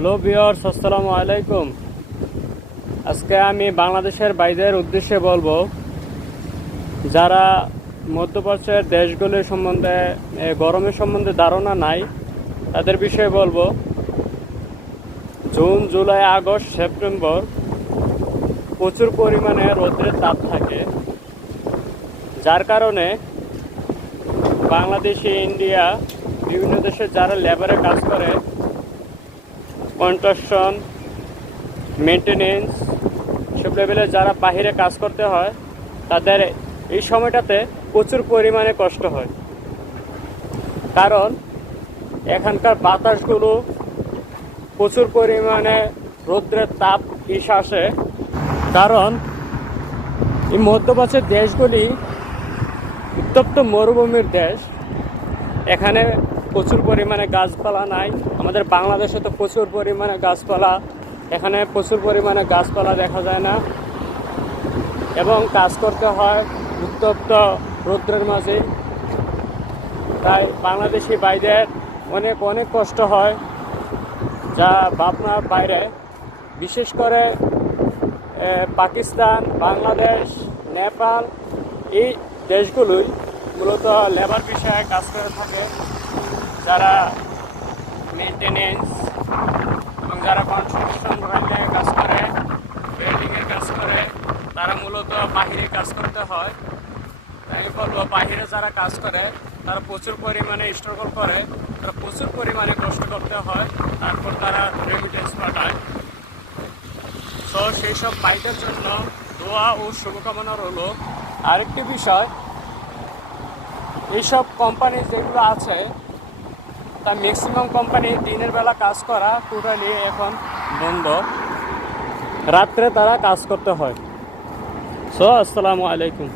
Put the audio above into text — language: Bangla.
হ্যালো ভিউয়ার্স, আসসালামু আলাইকুম। আজকে আমি বাংলাদেশের বাইরের উদ্দেশ্যে বলবো, যারা মধ্যপ্রাচ্যের দেশগুলির সম্বন্ধে গরমের সম্বন্ধে ধারণা নাই তাদের বিষয়ে বলবো। জুন, জুলাই, আগস্ট, সেপ্টেম্বর প্রচুর পরিমাণে রৌদ্রের তাপ থাকে, যার কারণে বাংলাদেশে, ইন্ডিয়া, বিভিন্ন দেশে যারা লেবারে কাজ করে, কনস্ট্রাকশন, মেনটেনেন্স সব লেভেলে যারা বাহিরে কাজ করতে হয়, তাদের এই সময়টাতে প্রচুর পরিমাণে কষ্ট হয়। কারণ এখানকার বাতাসগুলো প্রচুর পরিমাণে রৌদ্রের তাপ এসে আসে। কারণ এই মধ্যপ্রাচ্যের দেশগুলি উত্তপ্ত মরুভূমির দেশ, এখানে প্রচুর পরিমাণে গাছপালা নাই। আমাদের বাংলাদেশে তো প্রচুর পরিমাণে গাছপালা, এখানে প্রচুর পরিমাণে গাছপালা দেখা যায় না, এবং কাজ করতে হয় উত্তপ্ত রৌদ্রের মাঝে। তাই বাংলাদেশি ভাইদের অনেক অনেক কষ্ট হয়, যা ভাবনার বাইরে। বিশেষ করে পাকিস্তান, বাংলাদেশ, নেপাল, এই দেশগুলোই মূলত লেবার বিষয়ে কাজ করে থাকে। যারা মেনটেনেন্স এবং যারা কনস্ট্রাকশন লাইনে কাজ করে, বিল্ডিংয়ের কাজ করে, তারা মূলত বাহিরে কাজ করতে হয়। আমি বলবো, বাহিরে যারা কাজ করে তারা প্রচুর পরিমাণে স্ট্রাগল করে, তারা প্রচুর পরিমাণে কষ্ট করতে হয়, তারপর তারা রেমিটেন্স পাঠায়। তো সেই সব বাইকের জন্য দোয়া ও শুভকামনা রইল। আরেকটি বিষয়, এইসব কোম্পানি যেগুলো আছে, তা ম্যাক্সিমাম কোম্পানি দিনের বেলা কাজ করা টোটালি এখন বন্ধ, রাত্রে তারা কাজ করতে হয়। আসসালামু আলাইকুম।